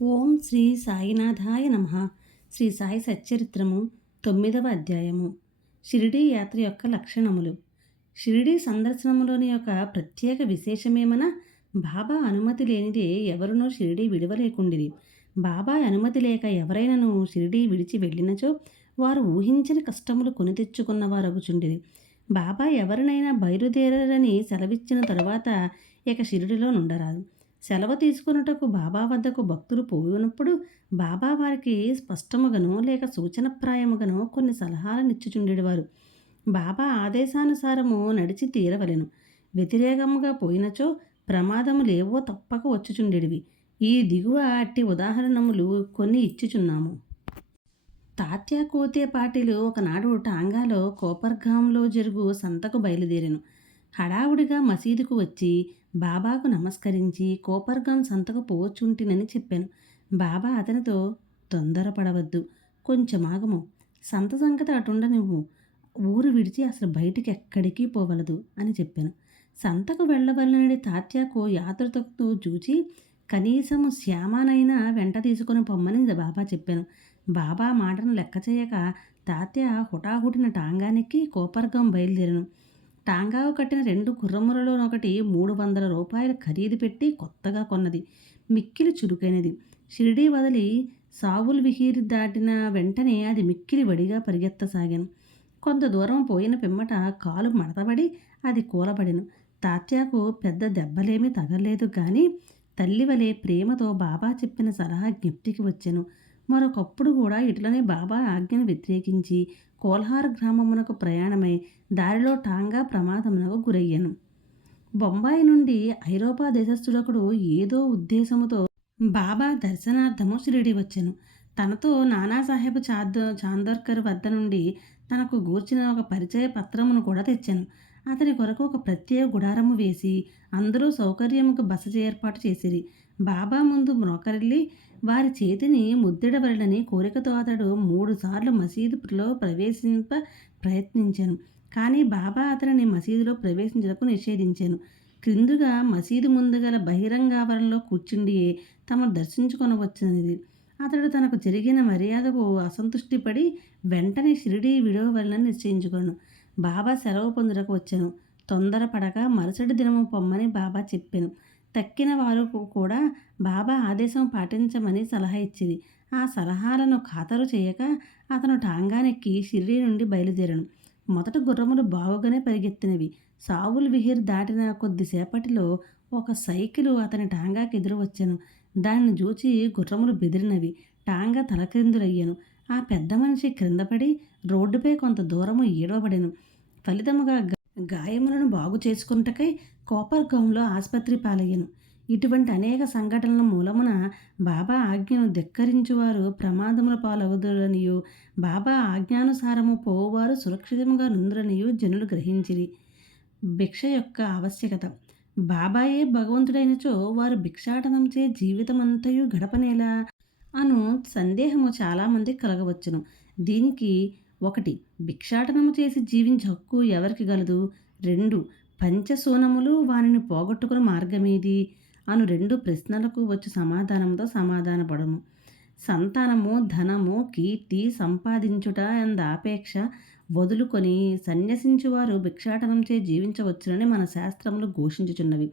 ఓం శ్రీ సాయినాథాయ నమః. శ్రీ సాయి సచ్చరిత్రము 9వ అధ్యాయము. షిరిడీ యాత్ర యొక్క లక్షణములు. షిరిడీ సందర్శనములోని యొక్క ప్రత్యేక విశేషమేమన బాబా అనుమతి లేనిదే ఎవరునూ షిరిడీ విడవలేకుండిరి. బాబా అనుమతి లేక ఎవరైనను షిరిడీ విడిచి వెళ్ళినచో వారు ఊహించని కష్టములు కొని తెచ్చుకున్నవారగుచుండిరి. బాబా ఎవరినైనా బయలుదేరని సెలవిచ్చిన తరువాత ఇక షిరిడిలో నుండరాదు. సెలవు తీసుకొనుటకు బాబా వద్దకు భక్తులు పోయినప్పుడు బాబా వారికి స్పష్టముగానో లేక సూచనప్రాయముగానో కొన్ని సలహాలనిచ్చుచుండెడివారు. బాబా ఆదేశానుసారము నడిచి తీరవలెను. వ్యతిరేకముగా పోయినచో ప్రమాదములేవో తప్పక వచ్చుచుండెడివి. ఈ దిగువ అట్టి ఉదాహరణములు కొన్ని ఇచ్చుచున్నాము. తాత్యా కోతే పాటిలు ఒకనాడు టాంగాలో కోపర్గాంలో జరుగు సంతకు బయలుదేరెను. హడావుడిగా మసీదుకు వచ్చి బాబాకు నమస్కరించి కోపర్గాం సంతకు పోవచ్చుంటినని చెప్పాను. బాబా అతనితో, తొందరపడవద్దు, కొంచెమాగము, సంత సంగతి అటుండ నువ్వు ఊరు విడిచి అసలు బయటికి ఎక్కడికి పోవలదు అని చెప్పాను. సంతకు వెళ్ళవలనని తాత్యాకు యాత్రతో చూచి కనీసము శ్యామానైనా వెంట తీసుకొని పొమ్మని బాబా చెప్పాను. బాబా మాటను లెక్క చేయక తాత్య హుటాహుటిన టాంగానికి కోపర్గాం బయలుదేరను. టాంగాకు కట్టిన 2 గుర్రములలోనొకటి 300 రూపాయలు ఖరీదు పెట్టి కొత్తగా కొన్నది. మిక్కిలి చురుకైనది. షిరిడీ వదిలి సావుల్ విహీర్ దాటిన వెంటనే అది మిక్కిలి వడిగా పరిగెత్తసాగాను. కొంత దూరం పోయిన పిమ్మట కాలు మడతబడి అది కూలబడెను. తాత్యాకు పెద్ద దెబ్బలేమీ తగలేదు గాని తల్లివలే ప్రేమతో బాబా చెప్పిన సలహా జ్ఞప్తికి వచ్చెను. మరొకప్పుడు కూడా ఇట్లనే బాబా ఆజ్ఞను వ్యతిరేకించి కోల్హార్ గ్రామమునకు ప్రయాణమై దారిలో టాంగా ప్రమాదమునకు గురయ్యను. బొంబాయి నుండి ఐరోపా దేశస్థుడొకడు ఏదో ఉద్దేశముతో బాబా దర్శనార్థము షిరిడి వచ్చెను. తనతో నానాసాహెబ్ చాందోర్కర్ వద్ద నుండి తనకు గూర్చిన ఒక పరిచయ పత్రమును కూడా తెచ్చాను. అతని కొరకు ఒక ప్రత్యేక గుడారము వేసి అందరూ సౌకర్యముకు బస ఏర్పాటు చేసిరి. బాబా ముందు మ్రోకరిల్లి వారి చేతిని ముద్దిడవలనని కోరికతో అతడు 3 సార్లు మసీదులో ప్రవేశింప ప్రయత్నించాను. కానీ బాబా అతనిని మసీదులో ప్రవేశించటకు నిషేధించాను. క్రిందుగా మసీదు ముందుగల బహిరంగావరణలో కూర్చుండియే తమను దర్శించుకొనవచ్చునది. అతడు తనకు జరిగిన మర్యాదకు అసంతుష్టిపడి వెంటనే షిరిడీ విడవవలనని నిశ్చయించుకొను. బాబా సెలవు పొందుటకు వచ్చాను. తొందరపడక మరుసటి దినము పొమ్మని బాబా చెప్పాను. తక్కిన వారు కూడా బాబా ఆదేశం పాటించమని సలహా ఇచ్చిరి. ఆ సలహాలను ఖాతరు చేయక అతను టాంగానెక్కి షిరిడీ నుండి బయలుదేరను. మొదట గుర్రములు బావుగానే పరిగెత్తినవి. సావుల్ విహిర్ దాటిన కొద్దిసేపటిలో ఒక సైకిలు అతని టాంగాకి ఎదురు వచ్చాను. దానిని చూచి గుర్రములు బెదిరినవి. టాంగా తలక్రిందులయ్యాను. ఆ పెద్ద మనిషి క్రిందపడి రోడ్డుపై కొంత దూరము ఈడవబడెను. ఫలితముగా గాయములను బాగు చేసుకున్నటకై కోపర్గాంలో ఆసుపత్రి పాలయ్యను. ఇటువంటి అనేక సంఘటనల మూలమున బాబా ఆజ్ఞను ధిక్కరించువారు ప్రమాదముల పాలగుదురనియు బాబా ఆజ్ఞానుసారము పోవువారు సురక్షితముగా నుందురనియు జనులు గ్రహించిరి. భిక్ష యొక్క ఆవశ్యకత. బాబాయే భగవంతుడైనచో వారు భిక్షాటనంచే జీవితమంతయు గడపనేలా అను సందేహము చాలామంది కలగవచ్చును. దీనికి 1. భిక్షాటనము చేసి జీవించే హక్కు ఎవరికి గలదు? 2. పంచశూనములు వానిని పోగొట్టుకుని మార్గమేది అను 2 ప్రశ్నలకు వచ్చు సమాధానంతో సమాధానపడము. సంతానము, ధనము, కీర్తి సంపాదించుట ఎందాపేక్ష వదులుకొని సన్యసించువారు భిక్షాటనంచే జీవించవచ్చునని మన శాస్త్రములు ఘోషించుచున్నవి.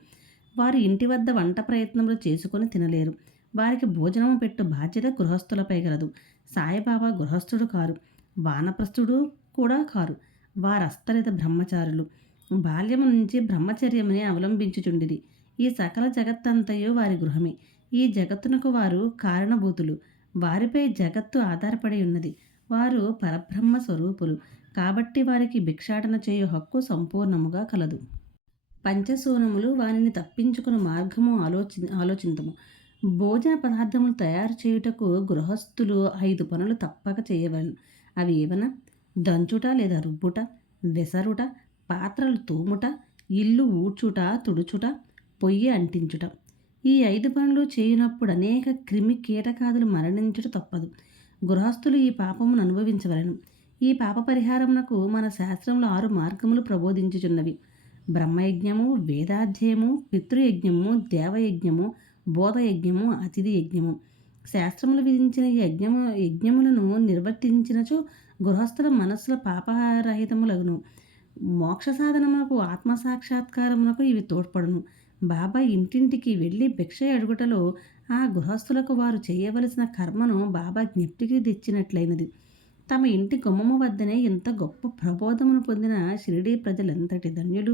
వారు ఇంటి వద్ద వంట ప్రయత్నములు చేసుకొని తినలేరు. వారికి భోజనము పెట్టు బాధ్యత గృహస్థులపై గలదు. సాయిబాబా గృహస్థుడు కారు, వానప్రస్థుడు కూడా కారు. వారస్తరిత బ్రహ్మచారులు. బాల్యము నుంచి బ్రహ్మచర్యముని అవలంబించుచుండిరి. ఈ సకల జగత్తంతయు వారి గృహమే. ఈ జగత్తునకు వారు కారణభూతులు. వారిపై జగత్తు ఆధారపడి ఉన్నది. వారు పరబ్రహ్మ స్వరూపులు కాబట్టి వారికి భిక్షాటన చేయు హక్కు సంపూర్ణముగా కలదు. పంచశూనములు వానిని తప్పించుకున్న మార్గము ఆలోచింతము. భోజన పదార్థములు తయారు చేయుటకు గృహస్థులు 5 పనులు తప్పక చేయవలను. అవి ఏవన? దంచుట లేదా రుబ్బుట, వెసరుట, పాత్రలు తోముట, ఇల్లు ఊడ్చుట, తుడుచుట, పొయ్యి అంటించుట. ఈ 5 పనులు చేయనప్పుడు అనేక క్రిమి కీటకాదులు మరణించుట తప్పదు. గృహస్థులు ఈ పాపమును అనుభవించవలను. ఈ పాప పరిహారమునకు మన శాస్త్రంలో 6 మార్గములు ప్రబోధించుచున్నవి. బ్రహ్మయజ్ఞము, వేదాధ్యయము, పితృయజ్ఞము, దేవయజ్ఞము, బోధయజ్ఞము, అతిథి యజ్ఞము. శాస్త్రములు విధించిన ఈ యజ్ఞములను నిర్వర్తించినచో గృహస్థుల మనస్సుల పాపరహితములగును. మోక్ష సాధనమునకు ఆత్మసాక్షాత్కారమునకు ఇవి తోడ్పడును. బాబా ఇంటింటికి వెళ్ళి భిక్ష అడుగుటలో ఆ గృహస్థులకు వారు చేయవలసిన కర్మను బాబా జ్ఞప్తికి తెచ్చినట్లయినది. తమ ఇంటి గుమ్మము వద్దనే ఇంత గొప్ప ప్రబోధమును పొందిన షిరిడీ ప్రజలెంతటి ధన్యులు.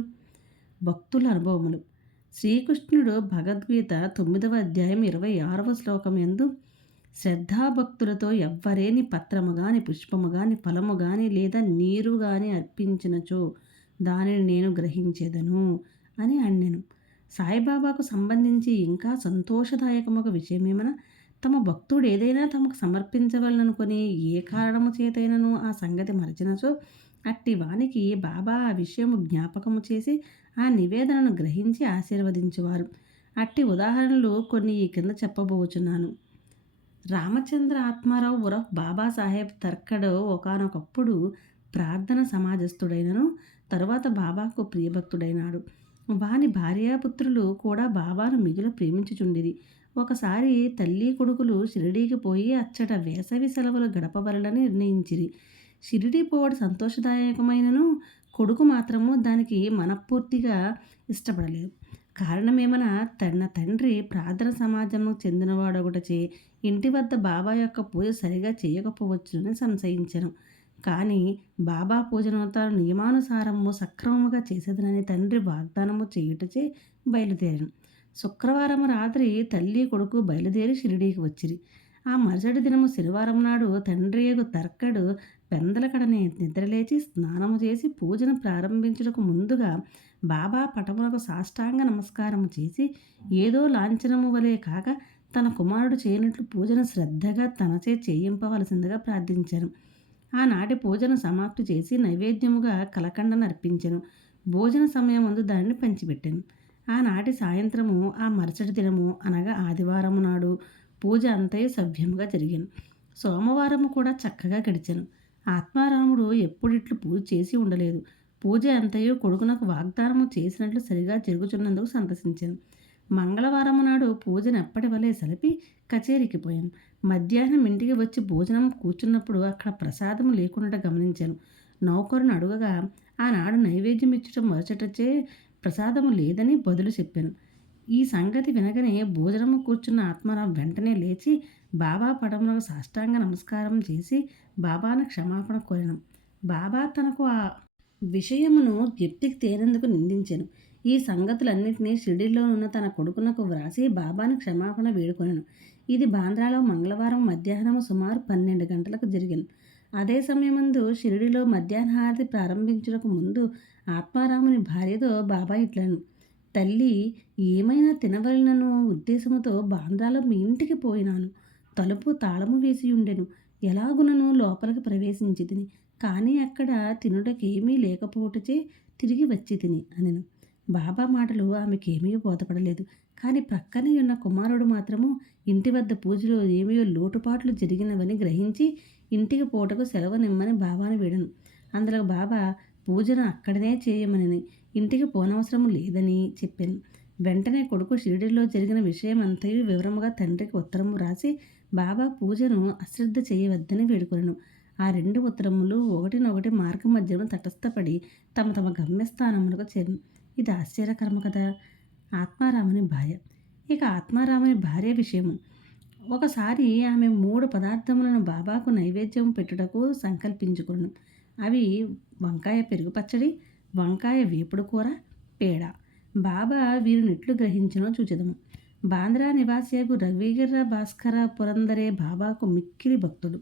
భక్తుల అనుభవములు. శ్రీకృష్ణుడు భగవద్గీత 9వ అధ్యాయం 26వ శ్లోకం యందు శ్రద్ధాభక్తులతో ఎవ్వరేని పత్రము గాని పుష్పము గాని ఫలము గాని లేదా నీరు గాని అర్పించినచో దానిని నేను గ్రహించేదను అని అన్నెను. సాయిబాబాకు సంబంధించి ఇంకా సంతోషదాయకమొక విషయమేమన తమ భక్తుడు ఏదైనా తమకు సమర్పించవలననుకొని ఏ కారణము చేతైనను ఆ సంగతి మరచినచో అట్టి వానికి బాబా ఆ విషయము జ్ఞాపకము చేసి ఆ నివేదనను గ్రహించి ఆశీర్వదించువారు. అట్టి ఉదాహరణలు కొన్ని ఈ కింద చెప్పబోచున్నాను. రామచంద్ర ఆత్మారావు ఉరఫ్ బాబాసాహెబ్ తర్కడ్ ఒకానొకప్పుడు ప్రార్థన సమాజస్థుడైనను తరువాత బాబాకు ప్రియభక్తుడైనాడు. వాని భార్యాపుత్రులు కూడా బాబాను మిగుల ప్రేమించుచుండిరి. ఒకసారి తల్లి కొడుకులు షిరిడీకి పోయి అచ్చట వేసవి సెలవులు గడపవలలని నిర్ణయించిరి. షిరిడీ పోవడం సంతోషదాయకమైనను కొడుకు మాత్రము దానికి మనఃపూర్తిగా ఇష్టపడలేదు. కారణమేమన తన తండ్రి ప్రార్థన సమాజంకు చెందినవాడొకటచే ఇంటి వద్ద బాబా యొక్క పూజ సరిగా చేయకపోవచ్చునని సంశయించెను. కానీ బాబా పూజను తాను నియమానుసారము సక్రమముగా చేసేదనని తండ్రి వాగ్దానము చేయుటచే బయలుదేరాను. శుక్రవారం రాత్రి తల్లి కొడుకు బయలుదేరి షిరిడీకి వచ్చిరి. ఆ మరుసటి దినము శనివారం నాడు తండ్రియగు తర్కడు పెందలకడనే నిద్రలేచి స్నానము చేసి పూజను ప్రారంభించుటకు ముందుగా బాబా పటమునకు సాష్టాంగ నమస్కారము చేసి ఏదో లాంఛనము వలె కాక తన కుమారుడు చేయనట్లు పూజను శ్రద్ధగా తనచే చేయింపవలసిందిగా ప్రార్థించాను. ఆనాటి పూజను సమాప్తి చేసి నైవేద్యముగా కలకండను అర్పించెను. భోజన సమయం ముందు దానిని పంచిపెట్టాను. ఆనాటి సాయంత్రము ఆ మరుసటి దినము అనగా ఆదివారము నాడు పూజ అంతయు సవ్యముగా జరిగాను. సోమవారము కూడా చక్కగా గడిచాను. ఆత్మారాముడు ఎప్పుడిట్లు పూజ చేసి ఉండలేదు. పూజ అంతయు కొడుకునకు వాగ్దానము చేసినట్లు సరిగా జరుగుచున్నందుకు సంతసించాను. మంగళవారము నాడు పూజను ఎప్పటి వలె సలిపి కచేరీకి పోయాను. మధ్యాహ్నం ఇంటికి వచ్చి భోజనం కూర్చున్నప్పుడు అక్కడ ప్రసాదం లేకుండా గమనించాను. నౌకరును అడుగగా ఆనాడు నైవేద్యం ఇచ్చటం మరచటచే ప్రసాదము లేదని బదులు చెప్పాను. ఈ సంగతి వినగానే భోజనము కూర్చున్న ఆత్మారాం వెంటనే లేచి బాబా పడములకు సాష్టాంగ నమస్కారం చేసి బాబాను క్షమాపణ కోరాను. బాబా తనకు ఆ విషయమును జ్ఞప్తికి తేనందుకు నిందించాను. ఈ సంగతులన్నింటినీ షిరిడీలో ఉన్న తన కొడుకునకు వ్రాసి బాబాను క్షమాపణ వేడుకొనెను. ఇది బాంద్రాలో మంగళవారం మధ్యాహ్నము సుమారు 12 గంటలకు జరిగాను. అదే సమయమందు షిరిడీలో మధ్యాహ్న హారతి ప్రారంభించుటకు ముందు ఆత్మారాముని భార్యతో బాబా ఇట్లను: తల్లి, ఏమైనా తినవలనను ఉద్దేశముతో బాంద్రాలో మీ ఇంటికి పోయినాను. తలుపు తాళము వేసి ఉండెను. ఎలాగునను లోపలికి ప్రవేశించి తిని, కానీ అక్కడ తినుటకేమీ లేకపోవటచే తిరిగి వచ్చి తిని అనెను. బాబా మాటలు ఆమెకేమీ బోధపడలేదు. కానీ ప్రక్కనే ఉన్న కుమారుడు మాత్రము ఇంటి వద్ద పూజలో ఏమయో లోటుపాట్లు జరిగినవని గ్రహించి ఇంటికి పోటకు సెలవు నిమ్మని బాబాను వేడను. అందులో బాబా పూజను అక్కడనే చేయమని, ఇంటికి పోనవసరం లేదని చెప్పాను. వెంటనే కొడుకు షిరిడీలో జరిగిన విషయం అంతయు వివరముగా తండ్రికి ఉత్తరము రాసి బాబా పూజను అశ్రద్ధ చేయవద్దని వేడుకొనెను. ఆ 2 ఉత్తరములు ఒకటినొకటి మార్గ మధ్యను తటస్థపడి తమ తమ గమ్యస్థానములకు చేరును. ఇది ఆశ్చర్యకరము కదా. ఆత్మారాముని భార్య. ఇక ఆత్మారాముని భార్య విషయము. ఒకసారి ఆమె 3 పదార్థములను బాబాకు నైవేద్యం పెట్టుటకు సంకల్పించుకొను. అవి వంకాయ పెరుగు పచ్చడి, వంకాయ వేపుడు కూర, పేడ. బాబా వీరినిట్లు గ్రహించునో చూచెదము. బాంద్రా నివాసియగు రవిగిర్ర భాస్కర పురందరే బాబాకు మిక్కిలి భక్తుడు.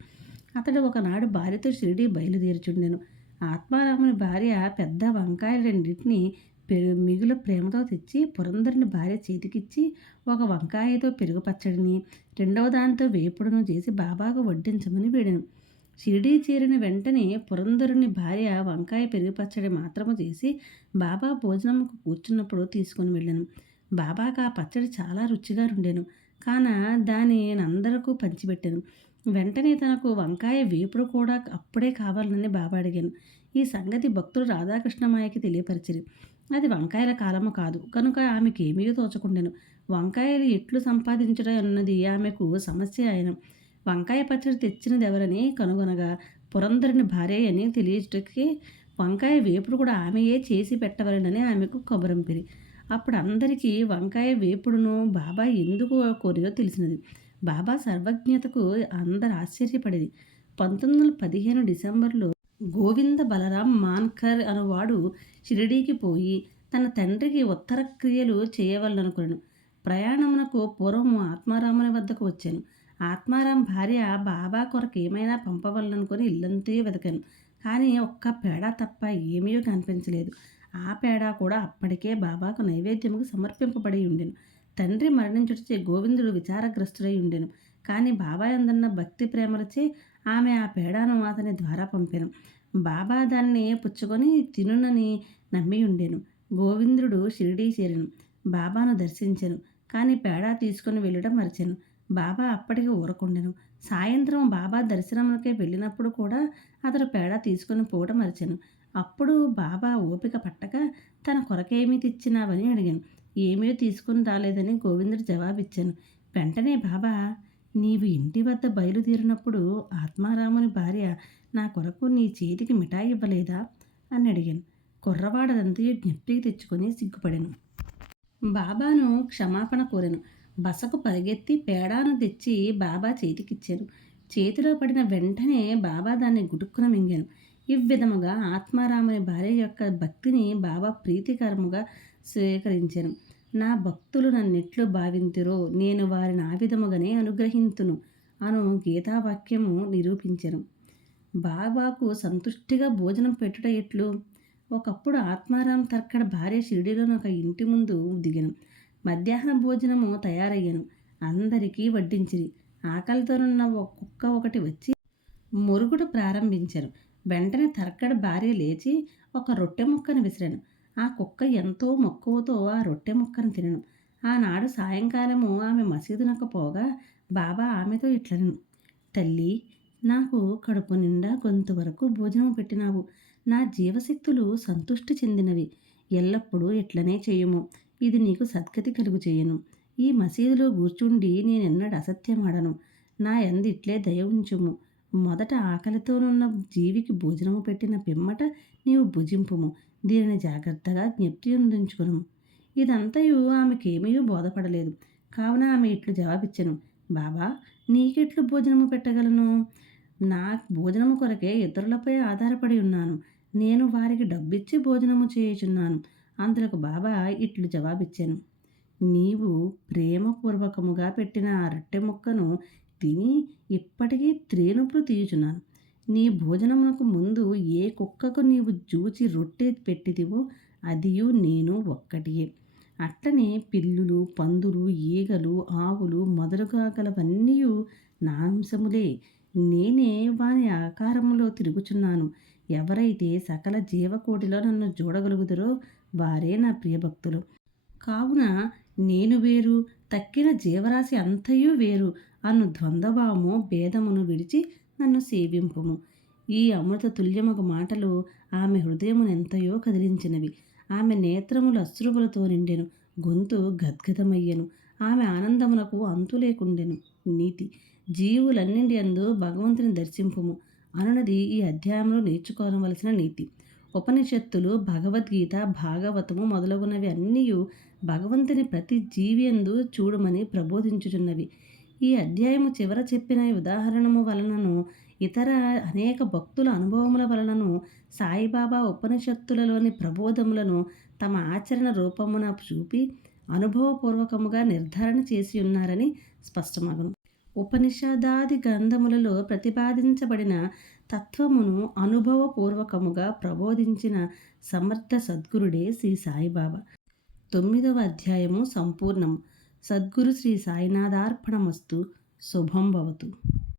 అతడు ఒకనాడు భార్యతో షిరిడీ బయలుదేరుచుండెను. ఆత్మారాముని భార్య పెద్ద వంకాయలు రెండింటిని మిగుల ప్రేమతో తెచ్చి పురందరుని భార్య చేతికిచ్చి ఒక వంకాయతో పెరుగు పచ్చడిని, రెండవ దానితో వేపుడును చేసి బాబాకు వడ్డించమని వేడెను. షిరిడీ చేరిన వెంటనే పురందరుని భార్య వంకాయ పెరుగు పచ్చడి మాత్రము చేసి బాబా భోజనముకు కూర్చున్నప్పుడు తీసుకుని వెళ్ళాను. బాబాకు ఆ పచ్చడి చాలా రుచిగా ఉండెను. కాన దాని అందరకు పంచిపెట్టాను. వెంటనే తనకు వంకాయ వేపుడు కూడా అప్పుడే కావాలని బాబా అడిగాను. ఈ సంగతి భక్తుడు రాధాకృష్ణమాయకి తెలియపరిచిరి. అది వంకాయల కాలము కాదు. కనుక ఆమెకేమీ తోచకుండెను. వంకాయలు ఎట్లు సంపాదించుట అన్నది ఆమెకు సమస్య ఆయెను. వంకాయ పచ్చడి తెచ్చినదెవరని కనుగొనగా పురంధరుని భార్య అని తెలియుటకి వంకాయ వేపుడు కూడా ఆమెయే చేసి పెట్టవలెనని ఆమెకు కబురంపిరి. అప్పుడు అందరికీ వంకాయ వేపుడును బాబా ఎందుకు కోరిరో తెలిసినది. బాబా సర్వజ్ఞతకు అందరు ఆశ్చర్యపడిరి. 1915 డిసెంబర్లో గోవింద బలరాం మాన్కర్ అనువాడు షిరిడీకి పోయి తన తండ్రికి ఉత్తర క్రియలు చేయవలననుకొనెను. ప్రయాణమునకు పూర్వము ఆత్మారాముని వద్దకు వచ్చాను. ఆత్మారాం భార్య బాబా కొరకు ఏమైనా పంపవలననుకొని ఇల్లంతా వెతకాను. కానీ ఒక్క పేడ తప్ప ఏమీ కనిపించలేదు. ఆ పేడ కూడా అప్పటికే బాబాకు నైవేద్యముకు సమర్పింపబడి ఉండెను. తండ్రి మరణించుటచే గోవిందుడు విచారగ్రస్తుడై ఉండెను. కానీ బాబా యందున్న భక్తి ప్రేమలచే ఆమె ఆ పేడను అతని ద్వారా పంపెను. బాబా దాన్ని పుచ్చుకొని తినునని నమ్మి ఉండెను. గోవిందుడు షిరిడీ చేరెను. బాబాను దర్శించెను. కానీ పేడ తీసుకొని వెళ్ళడం మరచెను. బాబా అప్పటికి ఊరకుండెను. సాయంత్రం బాబా దర్శనమునకై వెళ్ళినప్పుడు కూడా అతడు పేడ తీసుకొని పోవడం మరచెను. అప్పుడు బాబా ఓపిక పట్టక తన కొరకేమీ తెచ్చినావని అడిగాను. ఏమీ తీసుకుని రాలేదని గోవిందుడు జవాబిచ్చాను. వెంటనే బాబా, నీవు ఇంటి వద్ద బయలుదేరినప్పుడు ఆత్మారాముని భార్య నా కొరకు నీ చేతికి మిఠాయి ఇవ్వలేదా అని అడిగాను. కుర్రవాడదంతయు జ్ఞప్తికి తెచ్చుకొని సిగ్గుపడాను. బాబాను క్షమాపణ కోరాను. బసకు పరిగెత్తి పేడాను తెచ్చి బాబా చేతికిచ్చాను. చేతిలో పడిన వెంటనే బాబా దాన్ని గుటుక్కున మింగాను. ఇవ్విధముగా ఆత్మారాముని భార్య యొక్క భక్తిని బాబా ప్రీతికరముగా స్వీకరించాను. నా భక్తులు నన్నెట్లు భావింతురో నేను వారిని ఆ విధముగానే అనుగ్రహింతును అను గీతావాక్యము నిరూపించెను. బాబాకు సంతుష్టిగా భోజనం పెట్టుట ఎట్లు? ఒకప్పుడు ఆత్మారాం తర్కడ భార్య షిరిడీలోని ఒక ఇంటి ముందు దిగెను. మధ్యాహ్న భోజనము తయారయ్యను. అందరికీ వడ్డించిరి. ఆకలితోనున్న కుక్క ఒకటి వచ్చి మొరుగుడు ప్రారంభించాను. వెంటనే తర్కడ భార్య లేచి ఒక రొట్టె ముక్కను విసిరాను. ఆ కుక్క ఎంతో మక్కువతో ఆ రొట్టె ముక్కను తినెను. ఆనాడు సాయంకాలము ఆమె మసీదునకు పోగా బాబా ఆమెతో ఇట్లనెను. తల్లి, నాకు కడుపు నిండా గొంతు వరకు భోజనం పెట్టినావు. నా జీవశక్తులు సంతుష్టి చెందినవి. ఎల్లప్పుడూ ఇట్లనే చేయుము. ఇది నీకు సద్గతి కలుగు చేయను. ఈ మసీదులో కూర్చుండి నేనెన్నడూ అసత్యమాడను. నా యందు ఇట్లే దయ ఉంచుము. మొదట ఆకలితోనున్న జీవికి భోజనము పెట్టిన పిమ్మట నీవు భుజింపుము. దీనిని జాగ్రత్తగా జ్ఞప్తి అందించుకును. ఇదంతయు ఆమెకేమీ బోధపడలేదు. కావున ఆమె ఇట్లు జవాబిచ్చెను. బాబా, నీకెట్లు భోజనము పెట్టగలను? నా భోజనము కొరకే ఇతరులపై ఆధారపడి ఉన్నాను. నేను వారికి డబ్బిచ్చి భోజనము చేయుచున్నాను. అందులకు బాబా ఇట్లు జవాబిచ్చాను. నీవు ప్రేమపూర్వకముగా పెట్టిన ఆ రొట్టె ముక్కను తిని ఇప్పటికీ త్రేనుపులు తీయుచున్నాను. నీ భోజనమునకు ముందు ఏ కుక్కకు నీవు జూచి రొట్టె పెట్టితివో అదియు నేను ఒక్కటియే. అట్లనే పిల్లులు, పందులు, ఈగలు, ఆవులు మొదలుగా గలవన్నీయు నా అంశములే. నేనే వాని ఆకారములో తిరుగుచున్నాను. ఎవరైతే సకల జీవకోటిలో నన్ను చూడగలుగుదరో వారే నా ప్రియభక్తులు. కావున నేను వేరు, తక్కిన జీవరాశి అంతయు వేరు అను ద్వంద్వభావము భేదమును విడిచి నన్ను సేవింపుము. ఈ అమృత తుల్యమగు మాటలు ఆమె హృదయమునెంతయో కదిలించినవి. ఆమె నేత్రములు అశ్రువులతో నిండెను. గొంతు గద్గదమయ్యెను. ఆమె ఆనందమునకు అంతు లేకుండెను. నీతి: జీవులన్నింటి యందు భగవంతుని దర్శింపుము అనునది ఈ అధ్యాయంలో నేర్చుకోవలసిన నీతి. ఉపనిషత్తులు, భగవద్గీత, భాగవతము మొదలగునవి అన్నీయు భగవంతుని ప్రతి జీవియందు చూడమని ప్రబోధించుచున్నవి. ఈ అధ్యాయము చివర చెప్పిన ఉదాహరణము వలనను ఇతర అనేక భక్తుల అనుభవముల వలనను సాయిబాబా ఉపనిషత్తులలోని ప్రబోధములను తమ ఆచరణ రూపమున చూపి అనుభవపూర్వకముగా నిర్ధారణ చేసి ఉన్నారని స్పష్టమగును. ఉపనిషదాది గ్రంథములలో ప్రతిపాదించబడిన తత్వమును అనుభవపూర్వకముగా ప్రబోధించిన సమర్థ సద్గురుడే శ్రీ సాయిబాబా. 9వ అధ్యాయము సంపూర్ణము. సద్గురు శ్రీ సాయినాథార్పణమస్తు. శుభం భవతు.